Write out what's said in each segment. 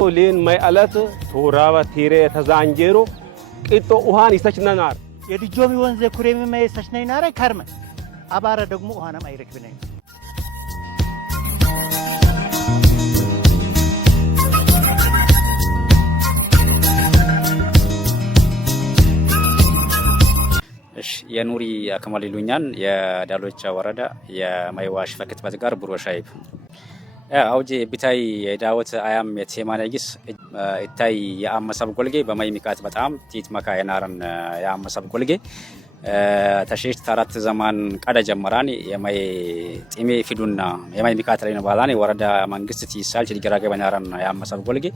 ሊን ማይ አለት ቶራባ ቲሬ ተዛንጀሮ ቂጦ ውሃን ይሰችናናር የድጆሚ ወንዝ ኩሬም ማይ ይሰችናናር ከርመ አባረ ደግሞ ውሃንም አይረክብነኝ እሺ የኑሪ አከማል ይሉኛል የዳሎቻ ወረዳ የማይዋሽ ፈክትበት ጋር ብሮሻይብ አውጂ ቢታይ የዳወት አያም የቴማነጊስ ኢታይ የአመሰብ ጎልጌ በማይሚቃት በጣም ቲት መካ የናረን የአመሰብ ጎልጌ ተሽሽት ታራት ዘማን ቀደ ጀመራን የማይ ጢሜ ፊዱና የማይሚቃት ላይ ነው ባላን ወረዳ መንግስት ቲሳል ችግራገ በናረን የአመሰብ ጎልጌ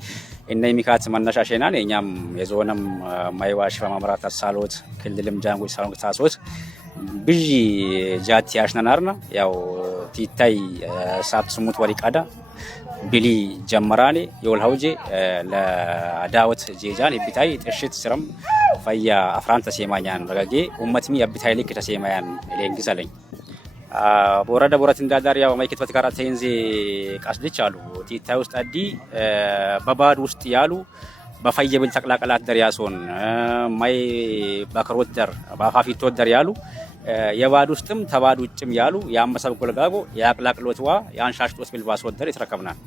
እነ ሚቃት መነሻሸናን የኛም የዞንም ማይዋሽ በማምራት አሳሎት ክልልም ጃንጎ ሳሎን ታሶት ብጂ ጃት ያሽናናርና ያው ቲታይ ሳብ ስሙት ወሪቃዳ ቢሊ ጀመራኔ የወልሃውጄ ለዳውት ጄጃን ቢታይ ጥሽት ስረም ፈያ አፍራንተ ተሰማኛን ረጋጌ ኡመትሚ ቢታይ ልክ ተሰማያን ለንግሰለኝ ቦራዳ ቦራት እንዳዳር ያው ማይከት በተጋራ ተይንዚ ቃስልች አሉ ቲታይ ውስጥ አዲ በባድ ውስጥ ያሉ በፈየብል ተቅላቀላት ደር ያሶን ማይ ባከሮት ደር ባፋፊቶ ደር ያሉ የባድ ውስጥም ተባድ ውጭም ያሉ ያመሰብ ጎልጋጎ ያቅላቅሎትዋ ያንሻሽቶስ ቢልባስ ወደር ይተረከብናል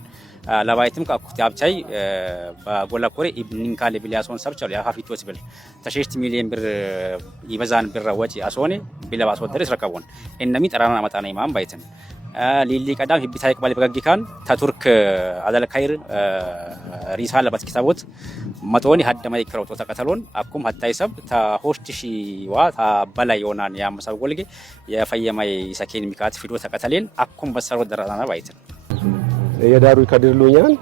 ለባይትም ካኩት ያብቻይ በጎላኮሬ ኢብኒንካል ቢሊያሶን ሰብቻሉ ያፋፊቶስ ቢል ተሸሽት ሚሊዮን ብር ይበዛን ብር ወጪ አሶኔ ቢልባስ ወደር ይተረከቡን እነሚ ጠራና ማጣና ኢማም ባይትን ሊሊ ቀዳም ሂብታይ ቀበል በጋጊካን ተቱርክ አዘለካይር ሪሳለ በትኪታቦት መቶኒ ሀደማይ ክረውቶ ተከተሎን አኩም ሀታይሰብ ታሆሽትሺ ዋ ታበላይ ዮናን ያመሰብ ጎልጌ የፈየማይ ሰኬን ሚካት ፊዶ ተከተለን አኩም በሰሮ ደራና ባይትን የዳሩ ከድሉኛን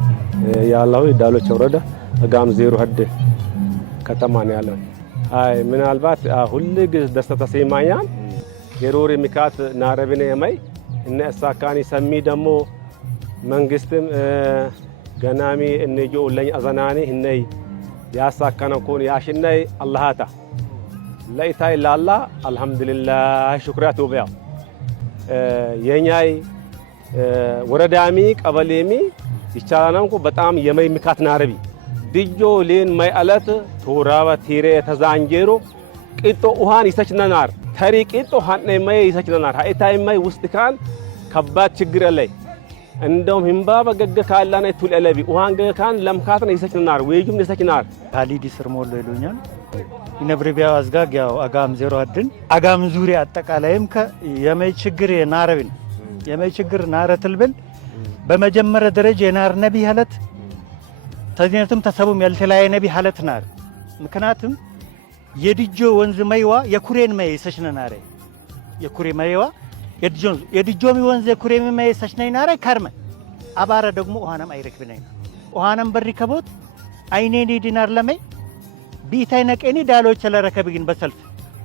ያላው ዳሎች ወረዳ አጋም ዜሮ ሀደ ከተማ ነው ያለው አይ ምናልባት ሁሉ ደስታ ተሰማኛን የሮሪ ሚካት ናረብኔ የማይ እነ እሳካኒ ሰሚ ደሞ መንግስትም ገናሚ እንጆ ለኝ አዘናኒ እነይ ያሳካና ኮን ያሽነይ አላህታ ለይታይ ላላ አልহামዱሊላህ ሽክራቱ ቢያ የኛይ ወረዳሚ ቀበሌሚ ይቻላናንኮ በጣም የማይ ሚካት ናረቢ ድጆ ሌን ማይ አለት ቶራባ ቲሬ ተዛንጀሮ ቂጦ ውሃን ይሰችናናር ታሪቂጦ ሀነ ማይ ይሰችናናር ሃይታይ ማይ ውስጥ ካን ከባድ ችግር ላይ እንደውም ህምባ በገገ ካላና ቱለለቢ ውሃን ገገ ካን ለምካት ነው ይሰችናናር ወይጁም ይሰችናናር ካሊዲ ስርሞሎ ይሉኛል ይነብርቢያ አዝጋግ ያው አጋም ዜሮ አድን አጋም ዙሪያ አጠቃላይም የማይ ችግር የናረብን የማይ ችግር ናረትልብል በመጀመሪያ ደረጃ የናር ነቢ ሐለት ተዚነቱም ተሰቡም ያልተላየ ነቢ ሐለት ናር ምክንያቱም የድጆ ወንዝ ማይዋ የኩሬን ማይ ሰሽነናረ የኩሬ ማይዋ የድጆሚ ወንዝ የኩሬም ማይ ሰሽነናረ ከርመ አባረ ደግሞ ውሃንም አይረክብነኝ ውሃንም በሪከቦት አይኔኒ ዲናር ለማይ ቢታይ ነቀኒ ዳሎች ለረከብግን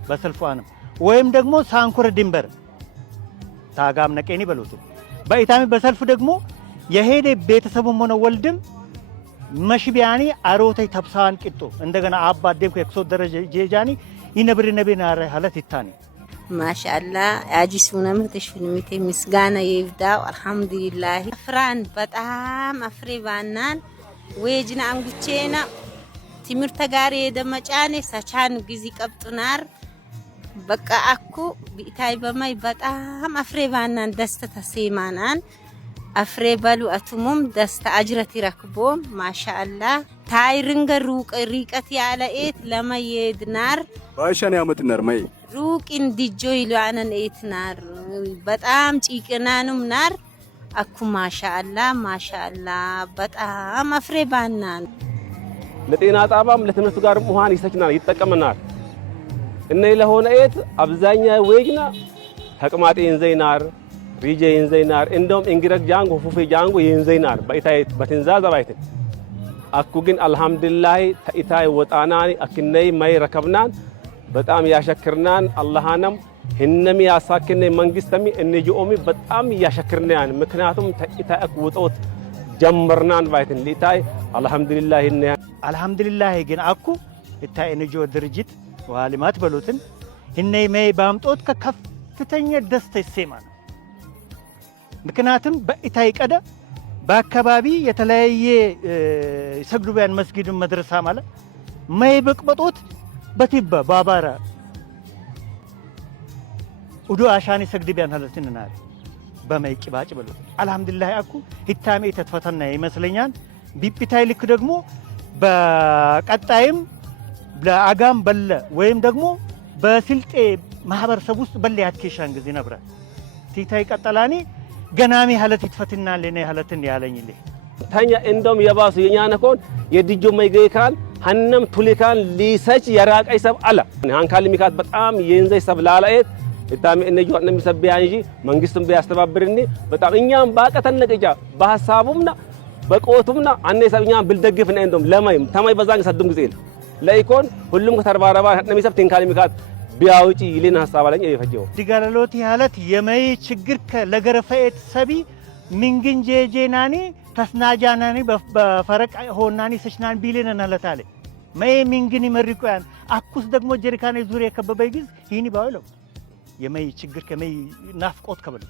በሰልፍ ዋንም ወይም ደግሞ ሳንኩር ድንበር ታጋም ነቀኒ በሉት ባይታሚ በሰልፍ ደግሞ የሄደ ቤተሰቡም ሆነ ወልድም መሽቢያኒ አሮታይ ተብሳን ቂጦ እንደገና አባደም ከክሶ ደረጃ ጄጃኒ ይነብር ነብናረ ሐለት ይታኒ ማሻአላ አጂሱና ምትሽፍንሚቴ ምስጋና ይብዳው አልহামዱሊላህ ፍራን በጣም አፍሪባናን ወይጅና አንጉቼና ትምርተ ጋር የደመጫኔ ሰቻን ግዚ ቀብጡናር በቃ አኩ ቢታይ በማይ በጣም አፍሪባናን ደስታ ተሰማናን አፍሬ ባሉ አቱሙም ደስታ አጅረት ይረክቦም ማሻአላ ታይርንገ ሩቅ ሪቀት ያለኤት ለማየድናር ባሻን ያመትናር ማይ ሩቅን ዲጆ ይሏነን ኤትናር በጣም ጪቅናኑም ናር አኩ ማሻአላ በጣም አፍሬ ባናን ለጤና ጣባም ለትምህርት ጋር ውሃን ይሰችናል ይተቀመናል እነ ለሆነ ኤት አብዛኛው ወይግና ተቅማጤ እንዘይናር ሪጄ እንዘይናር እንደውም እንግረግ ጃንጎ ፉፌ ጃንጎ ይንዘይናር ባይታይ በትንዛዛ ባይት አኩ ግን አልহামዱሊላህ ታይታይ ወጣናኒ አክነይ ማይ ረከብናን በጣም ያሸክርናን አላህንም ህነሚ ያሳከነ መንግስተሚ እንጂኦሚ በጣም ያሸክርናን ምክንያቱም ታይታይ አኩውጦት ጀመርናን ባይትን ሊታይ አልহামዱሊላህ ግን አኩ እታይ እንጂኦ ድርጅት ዋሊማት በሉትን ህነይ ማይ ባምጦት ከከፍተኛ ደስታ ይሰማና ምክንያቱም በኢታይ ቀደ በአካባቢ የተለያየ ሰግዱ ቢያን መስጊድ መድረሳ ማለት ማይ በቅበጦት በቲባ ባባራ ኡዱ አሻኒ ሰግድ ቢያን ሀለትንናል በማይ ቂባጭ ብሎ አልহামዱሊላህ አኩ ሂታሜ ተተፈተና ይመስለኛል ቢፒታይ ልክ ደግሞ በቀጣይም ለአጋም በለ ወይም ደግሞ በስልጤ ማህበረሰብ ውስጥ በለ ያትከሻን ጊዜ ነብረ ቲታይ ቀጠላኒ ገናሚ ሀለት ይትፈትና ለኔ ሀለትን ያለኝልህ ታኛ እንደም የባሱ የኛነኮን የዲጆ ማይገይካል ሐነም ቱሊካን ሊሰጭ የራቀይ ሰብ አለ ሃንካል ሚካት በጣም የንዘይ ሰብ ላላየት እታም እነጆ አጥነ ሚሰብያ እንጂ መንግስቱም ቢያስተባብርኒ በጣም እኛም ባቀተነቀጃ በሐሳቡምና በቆቱምና አነ ሰብኛም ብልደግፍ ነው እንደም ለማይም ተማይ በዛን ሰዱም ጊዜ ለኢኮን ሁሉም ከተርባረባ አጥነ ሚሰብ ቲንካል ሚካት ቢያውጪ ይልን ሐሳብ አለኝ ይፈጀው ዲጋለሎቲ ሐለት የመይ ችግር ለገረፈት ሰቢ ሚንግንጄጄናኒ ተስናጃናኒ በፈረቅ ሆናኒ ሰሽናን ቢሊነን አለታለ መይ ሚንግኒ መሪቆያን አኩስ ደግሞ ጀሪካኔ ዙሪያ ከበበይ ጊዜ ይኒ ባውለው የመይ ችግር ከመይ ናፍቆት ከበለ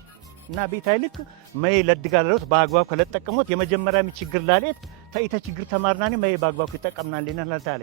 እና ቤታይ ልክ መይ ለድጋለሎት በአግባብ ከለጠቀሞት የመጀመሪያ ችግር ላለት ታይተ ችግር ተማርናኒ መይ በአግባብ ይተቀምናል ለናላታለ